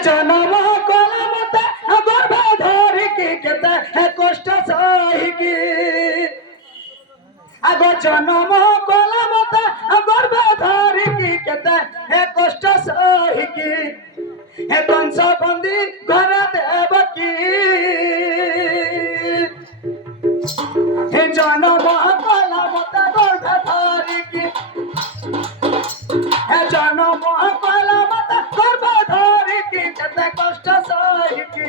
জনম কলা মতে গর্ভ ধরিকি কেতে কষ্ট সহিকি আগ জনম কলা মতে গর্ভ ধরিকি কেতে কষ্ট সহিকি হে কংস বন্দি ঘর দেবকি হে জনম কলা মতে গর্ভ ধরিকি হে জনম কলা মতে গর্ভ ধরিকি কেতে কষ্ট সহিকি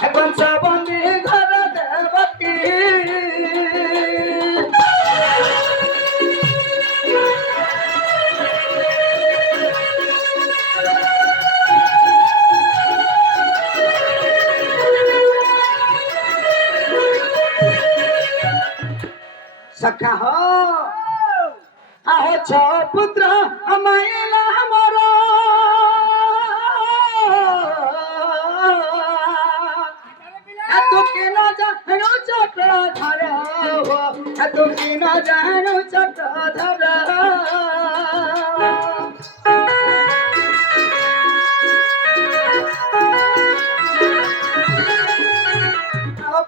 হে কংস বন্দি ঘর দেবকি सखा हो आहो छो पुत्र मायला हमरो तू की न जानो चक्र धरा हो तू की न जानो चक्र धरा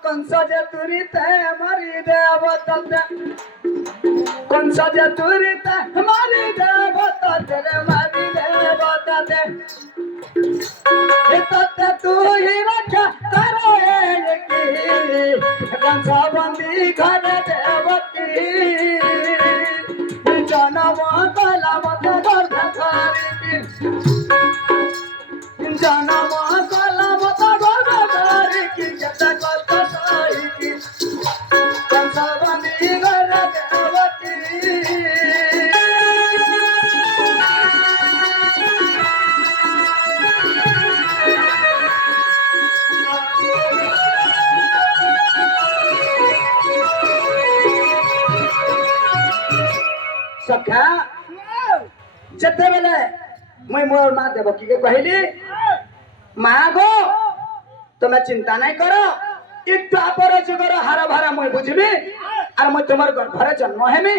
कंस जे तुरीते मारी देवता कंस जे तुरीते मारी देवता तेरे मारी देवता ते तते तू ही रक्षा करो की कंस बंदी घर देवती जनम कला मत गर्भ धरी जनम कला मत गर्भ धरी की जत कष्ट सही कंस बंदी घर देवती सखा जते बेले मुई मोर मां देवकी के कहली मां गो तुम्हें चिंता नहीं करो द्वापर जुगर हार भारा मुई बुझबी और मुई तुमर घरे जन्म हेमी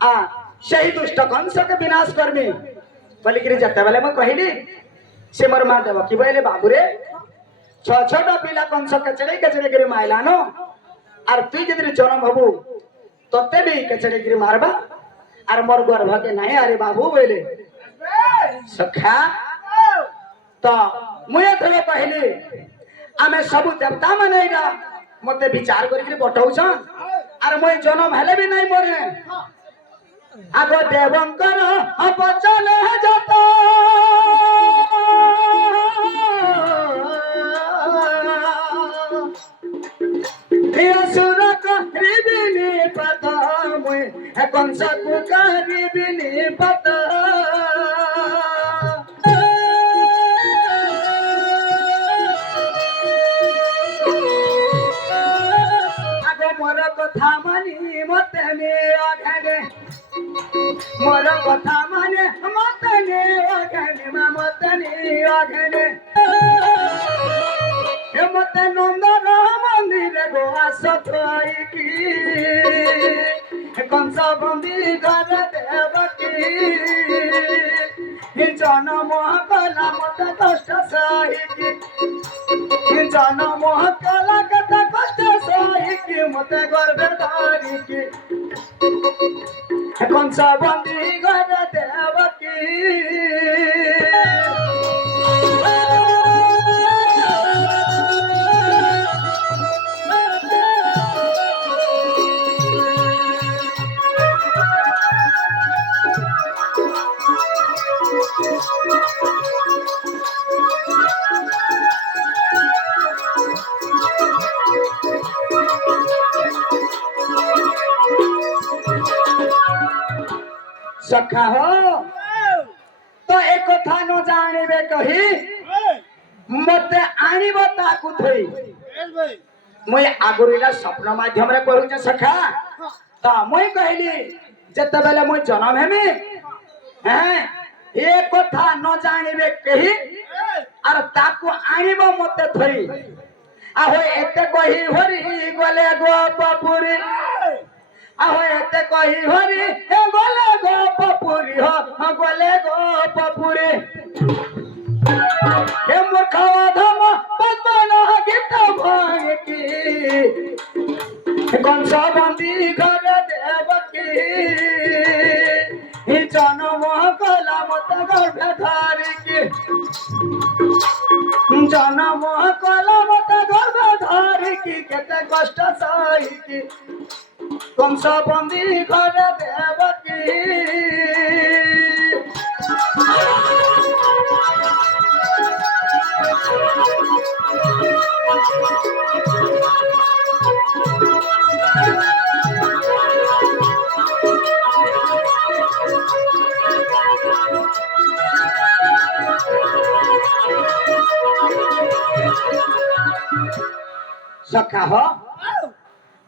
आ सही दुष्ट कंस के विनाश करमी बोलिकी जते बेले मुई कहली से मोर मां देवकी बोले बाबू रे छोट पिला कंस केचड़े गिरी माइलानो और तुई जदि जन्म हबू तोते भी केचड़े गिरी मारबा और मोर गर्भ के नहीं अरे बाबू बोले सखा तो मुझे थोड़े कहली आमे सबू देवता माने मते विचार करी पठाऊछन और मुई जन्म हेले भी नहीं मोरे आगो देवंकर बचन जत असुर करिबिनी पता मुई कंस को करिबिनी पता मोर कथा मानी मते ने अघने मोर कथा माने मते ने अघने मते ने अघने हे मते नंदन मंदिर गो आसथई की कंस बंदी घर देवकी जनम कला मते कष्ट सही जनम कला कते कष्ट सही मते गर्भ धारी की कंस बंदी घर देवकी सखा हो तो एक कथा न जानिबे कही मते आनिब ताकु थई मुई आगुरीला स्वप्न माध्यम रे कहू सखा तो मुई कहली जते बेले मुई जन्म हेमी हैं एक कथा न जानिबे कही और ताकु आनिब मते थई आ होय एते कही हरि गले गोपपुरी आहो एते कही हरि हे गले गोपपुरी हो गले गोपपुरी জনম কলমতে গর্বে ধরিকি কেতে কষ্ট সহিকি কংস বন্দী ঘরে দেবকী सखा हो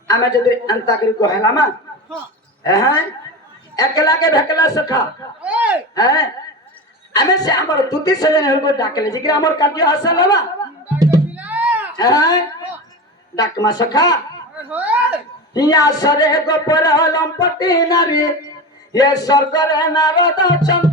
आमे जदि अंता करी कहला मा हैं एकला के भेकला सखा हैं आमे से हमर तुति सजन हो डाकले जिकि हमर कार्य हासिल हवा हैं डाकमा सखा हिया सरे गोपर लंपटी नारी ये स्वर्ग रे नारद